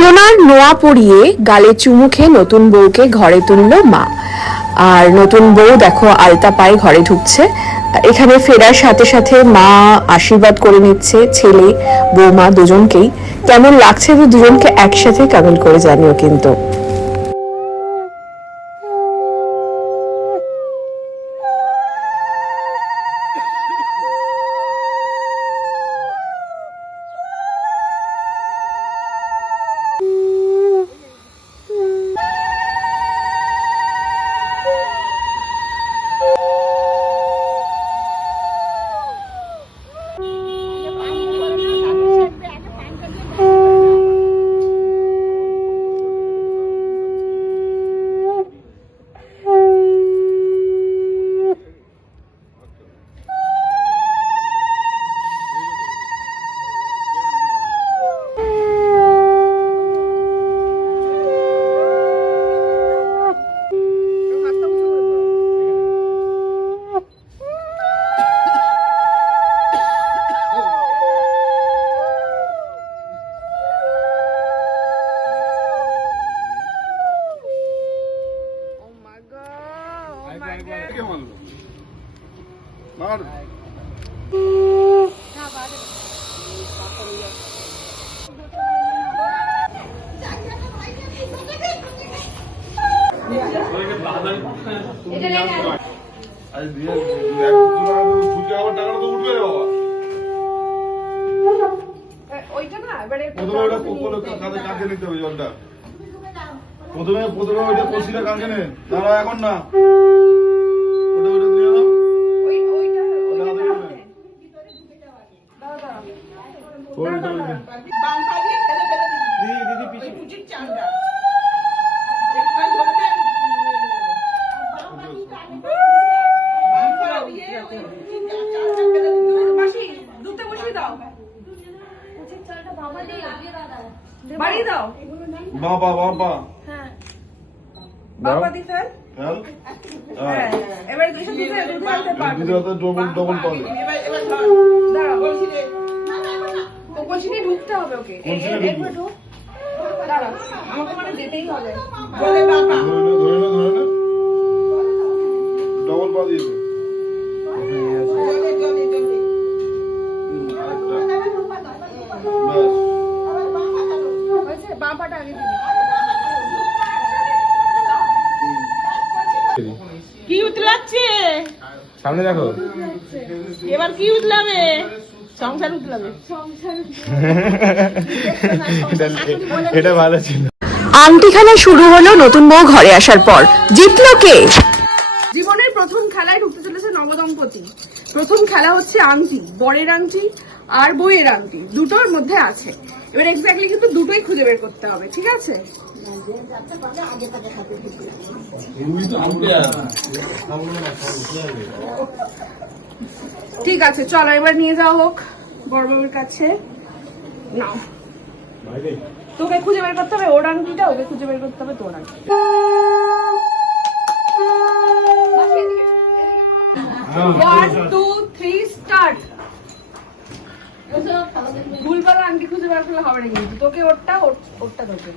সোনার নোয়া পরিয়ে গালে চুমু খেয়ে নতুন বউকে ঘরে তুললো মা। আর নতুন বউ দেখো আলতা পায়ে ঘরে ঢুকছে। এখানে ফেরার সাথে সাথে মা আশীর্বাদ করে নিচ্ছে ছেলে বৌমা দুজনকেই। কেমন লাগছে তো দুজনকে একসাথে কমেন্ট করে জানিও কিন্তু। প্রথমে ওইটা কষিটা কাকে নে দাঁড়া এখন না বাবা বাবা বাবা দি ফেল হ্যাঁ এবার কিছু দিতে ঢালতে পারবে দুটো ডবল ডবল পাবে দাঁড়াও বলছি রে ও বলছি নি ঢুকতে হবে ওকে একবার ঢুক দাঁড়াও আমাকে মানে যেতেই হবে বলে বাবা ধরে না ডবল পা দিয়ে বাম পাটা আগে দিবি কি উতলাচ্ছে সামনে দেখো এবার কি উতলাবে সংসার উতলাবে এটা ভালো ছিল। আংটি খেলা শুরু হলো নতুন বউ ঘরে আসার পর। জিতলো কে? জীবনের প্রথম খেলায় ঢুকতে চলেছে নবদম্পতি। প্রথম খেলা হচ্ছে আংটি, বরের আংটি আর বউয়ের আংটি দুটোর মধ্যে আছে। এবার এক্স্যাক্টলি কিন্তু দুটোই খুঁজে বের করতে হবে, ঠিক আছে? ঠিক আছে, চলো এবার নিয়ে যাওয়া হোক বড়বাবুর কাছে। নাও, তোকে খুঁজে বের করতে হবে ওর আংটিটা, ওকে খুঁজে বের করতে হবে তোর আংটি। 1 2 3 স্টার্ট। ভুলভাল আংটি খুঁজে বের করলে হবে না কিন্তু, তোকে ওরটা ওরটা তোকে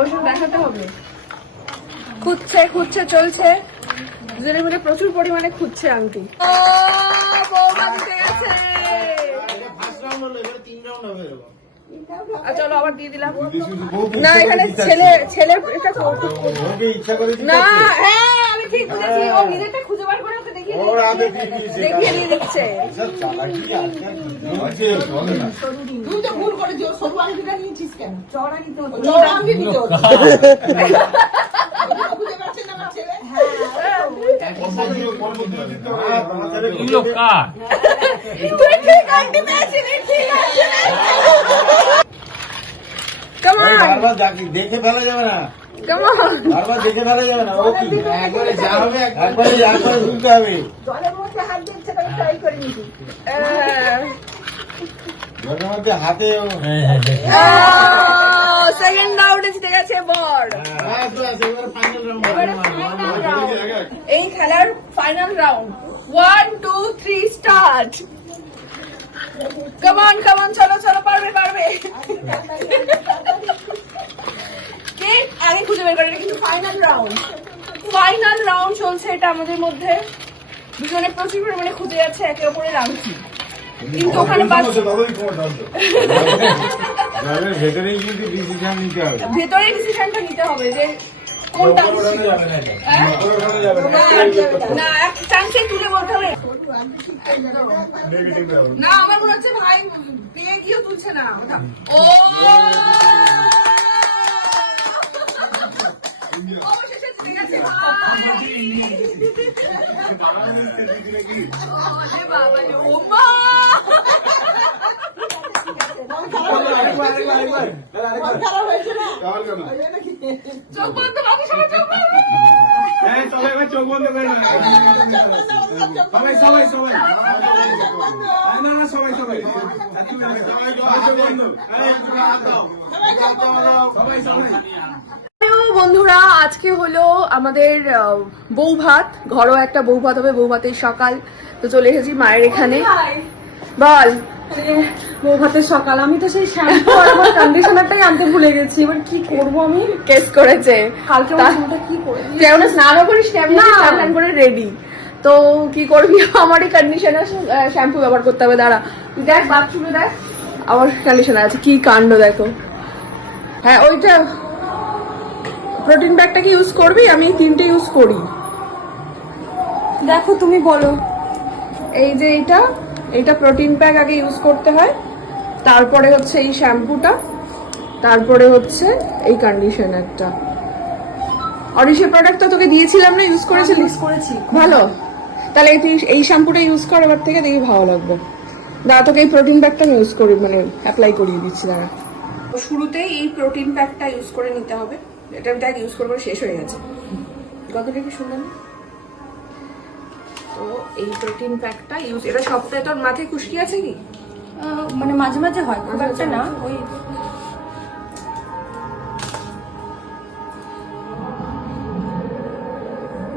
ওর সঙ্গে দেখাতে হবে। খুঁজছে চলছে, দুজনে মিলে প্রচুর পরিমাণে খুঁজছে আংটি। বৌমা জিতে গেছে। চলো আবার দিয়ে দিলাম। না এখানে ছেলে না, হ্যাঁ আমি ঠিক বুঝেছি, ও নিজেরটা খুঁজে বার করে ওকে দেখিয়ে দিয়ে দিচ্ছে। তুই তো ভুল করেছিস, সরু আংটিটা নিয়েছিস কেন? চড়া নিতে হতো, চড়া আংটি নিতে হতো। খুঁজে পাচ্ছে না আমার ছেলে। তুই ঠিক আংটি পেয়েছিস, ঠিক আছে। বারবার দেখে ফেলা যাবে না, বারবার দেখে ফেলা যাবে না। ও কি একবারে যা হবে একবারে ঢুকতে হবে। জলের মধ্যে হাত দিচ্ছে, আমি ট্রাই করে নিবি। জলের মধ্যে হাতে সেকেন্ড রাউন্ডে জিতে গেছে বর। এই খেলার final round. 1 2 3 start. Come on চলো পারবে চলছে এটা আমাদের মধ্যে, দুজনে প্রচুর পরিমাণে খুঁজে যাচ্ছে একে অপরের আংটি, কিন্তু ওখানে ভেতরেই কিন্তু ডিসিশন নিতে হবে। ভেতরে ডিসিশনটা নিতে হবে যে কোনটা না, এক চান্সে তুলে বলতে হবে না। আমার মনে হচ্ছে ভাই পেয়ে গিয়েও তুলছে না ওটা। ও অবশেষে তুলে গেছে ভাই। ও মা চোখ বন্ধ, বাবু সবাই চোখ বন্ধ। চোখ বন্ধ করে না, সবাই সবাই না না সবাই সবাই বন্ধুরা, আজকে হলো আমাদের বউ ভাত, ঘরোয়া একটা বউ ভাত হবে, বউ ভাতের সকাল। তো চলে এসেছি মায়ের এখানে। বল। বউ ভাতের সকাল, আমি তো সেই শ্যাম্পু আর আমার কন্ডিশনারটাই আনতে ভুলে গেছি, এবার কি করবো আমি? কেস করেছে কালকে আমার চুলটা কি করে কেমন স্নানও করিস, কেমন স্নান করে রেডি। তো কি করবি, আমারই কন্ডিশনার শ্যাম্পু ব্যবহার করতে হবে। দাঁড়া, তুই দেখ বাথরুমে দেখ আমার কন্ডিশনার আছে, কি কাণ্ড দেখো। হ্যাঁ, ওইটা প্রোটিন প্যাকটা কি ইউজ করবি? আমি এই তিনটে ইউজ করি। দেখো তুমি বলো। এই যে এইটা প্রোটিন প্যাক আগে ইউজ করতে হয়, তারপরে হচ্ছে এই শ্যাম্পুটা, তারপরে হচ্ছে এই কন্ডিশনারটা। অরিশের প্রোডাক্টটা তোকে দিয়েছিলাম না, ইউজ করেছিলিস? করেছি, ভালো। তাহলে তুই এই শ্যাম্পুটা ইউজ কর এবার থেকে, দেখি ভালো লাগবে। দাঁড়া, তোকে এই প্রোটিন প্যাকটা আমি ইউজ করি, মানে অ্যাপ্লাই করিয়ে দিচ্ছি। দাঁড়া, শুরুতেই এই প্রোটিন প্যাকটা ইউজ করে নিতে হবে। এটা দেখ ইউজ করবো, শেষ হয়ে গেছে। কতটা কি সুন্দর না? তো এই প্রোটিন প্যাকটা ইউজ, এটা সপ্তাহে তোর মাথায় খুশকি আছে কি? মানে মাঝে মাঝে হয়, খুব একটা না। ওই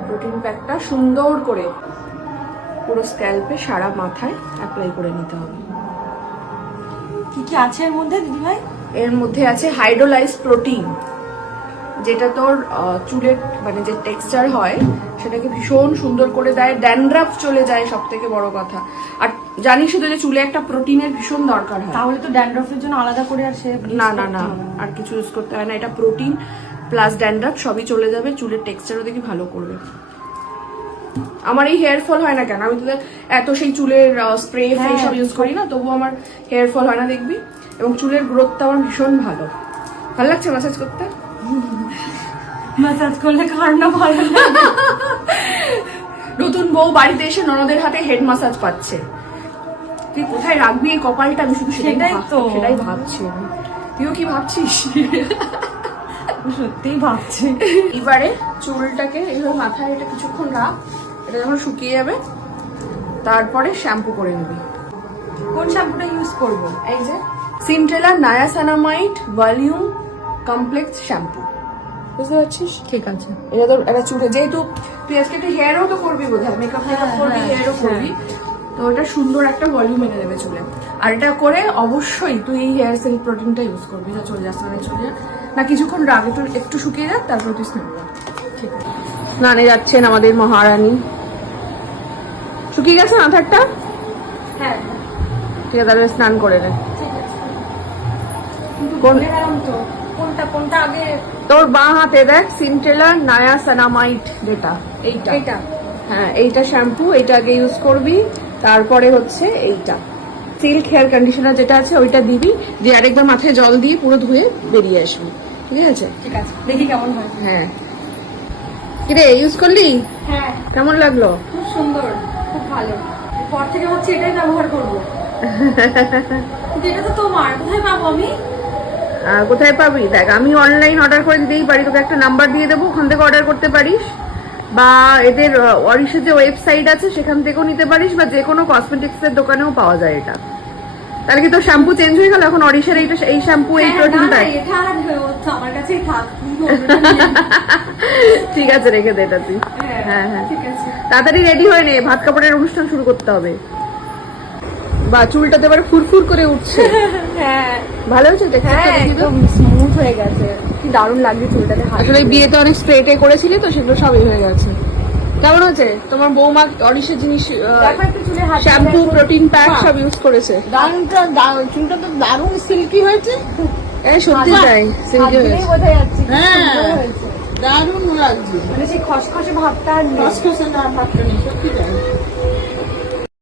প্রোটিন প্যাকটা সুন্দর করে পুরো স্ক্যাল্পে সারা মাথায় অ্যাপ্লাই করে নিতে হবে। কি কি আছে এর মধ্যে দিদি ভাই? এর মধ্যে আছে হাইড্রোলাইজ প্রোটিন, যেটা তোর চুলের মানে যে টেক্সচার হয় সেটাকে ভীষণ সুন্দর করে দেয়, ড্যান্ড্রাফ চলে যায় সব থেকে বড় কথা। আর জানিস শুধু যে চুলে একটা প্রোটিনের ভীষণ দরকার হয়। তাহলে তো ড্যান্ড্রফের জন্য আলাদা করে আর সে না না না, আর কিছু ইউজ করতে হয় না। এটা প্রোটিন প্লাস ড্যান্ড্রাফ সবই চলে যাবে, চুলের টেক্সচারও দেখি ভালো করবে। আমার এই হেয়ার ফল হয় না কেন, আমি তো এত সেই চুলের স্প্রে সব ইউজ করি না, তবু আমার হেয়ার ফল হয় না দেখবি। এবং চুলের গ্রোথটা আমার ভীষণ ভালো। ভালো লাগছে ম্যাসাজ করতে? ম্যাসাজ করলে কার না ভালো লাগে? নতুন বউ বাড়িতে এসে ননদের হাতে হেড ম্যাসাজ পাচ্ছে। তুই কোথায় রাখবি এই কপালটা, আমি শুধু সেটাই ভাবছি। তুইও কি ভাবছিস? সত্যিই ভাবছি। এবারে চুলটাকে এইভাবে মাথায় এটা কিছুক্ষণ রাখ, এটা যখন শুকিয়ে যাবে তারপরে শ্যাম্পু করে নিবি। কোন শ্যাম্পুটা ইউজ করবো? এই যে সিন্ট্রেলা নায়াসানামাইড ভলিউম কমপ্লেক্স শ্যাম্পু, বুঝতে পারছিস? ঠিক আছে। এটা তোর একটা চুলে, যেহেতু তুই আজকে একটা হেয়ারও তো করবি বোধহয়, মেকআপ করবি, হেয়ারও করবি, তো ওটা সুন্দর একটা ভলিউম এনে দেবে চুলে। আর এটা করে অবশ্যই তুই এই হেয়ার সেল প্রোটিনটা ইউজ করবি। যা চলে যাচ্ছে মানে চলে না, কিছুক্ষণ রাখ, একটু শুকিয়ে যাক, তারপর তুই স্নান কর। ঠিক আছে। স্নানে যাচ্ছেন আমাদের মহারানী। শুকিয়ে গেছে মাথারটা? হ্যাঁ ঠিক আছে, তাহলে স্নান করে নে। ঠিক আছে। কিন্তু বলে গেলাম তো কোনটা আগে। তোর বাঁ হাতে দেখ সিন্ট্রেলা নায়াসানামাইড, যেটা এইটা। হ্যাঁ, এইটা শ্যাম্পু, এইটা আগে ইউজ করবি, তারপরে হচ্ছে এইটা সিল্ক হেয়ার কন্ডিশনার যেটা আছে ওইটা দিবি, দিয়ে আরেকবার মাথায় জল দিয়ে পুরো ধুয়ে বেরিয়ে আসবি। ঠিক আছে? ঠিক আছে, দেখি কেমন হয়। হ্যাঁ। কিরে, ইউজ করলি? হ্যাঁ, কেমন লাগলো? খুব সুন্দর, খুব ভালো। পর থেকে হচ্ছে এটাই ব্যবহার করবো। কিন্তু এটা তো তোমার, কোথায় পাবো আমি? কোথায় পাবি? দেখ, আমি অনলাইন অর্ডার করে দিতেই পারি, তোকে একটা নাম্বার দিয়ে দেবো, ওখান থেকে অর্ডার করতে পারিস, বা এদের অরিশের যে ওয়েবসাইট আছে সেখান থেকেও নিতে পারিস, বা যে কোনো কসমেটিক্সের দোকানেও পাওয়া যায় এটা। তাহলে কি তোর শ্যাম্পু চেঞ্জ হয়ে গেল? এখন অরিশের এই শ্যাম্পু এই প্রোটিনটা এটা আমার কাছেই থাক। ঠিক আছে, রেখে দে এটা তুই। হ্যাঁ হ্যাঁ, ঠিক আছে। তাড়াতাড়ি রেডি হয়ে নে, ভাত কাপড়ের অনুষ্ঠান শুরু করতে হবে। বা চুলটাতে এবার ফুরফুর করে উঠছে। হ্যাঁ, ভালো হয়েছে, একদম স্মুথ হয়ে গেছে, কি দারুণ লাগছে চুলটাতে। আসলে বিয়েতে অনেক স্প্রে টে করেছিলি তো, সেগুলো সবই হয়ে গেছে। কেমন হচ্ছে তোমার বৌমা অরিশের জিনিস? দেখো একটু চুলে হাত দিয়ে শ্যাম্পু, দেখো। প্রোটিন প্যাক সব ইউজ করেছে। চুলটা তো দারুণ সিল্কি হয়েছে। এই সত্যি তাই, হাত সিল্কি দিলেই হয়েছে। বোঝা যাচ্ছে কি হ্যাঁ। সুন্দর হয়েছে। দারুণ লাগছে। মানে সেই খসখসে ভাবটা আর নেই। খসখসে না ভাবটা নেই, সত্যি তাই।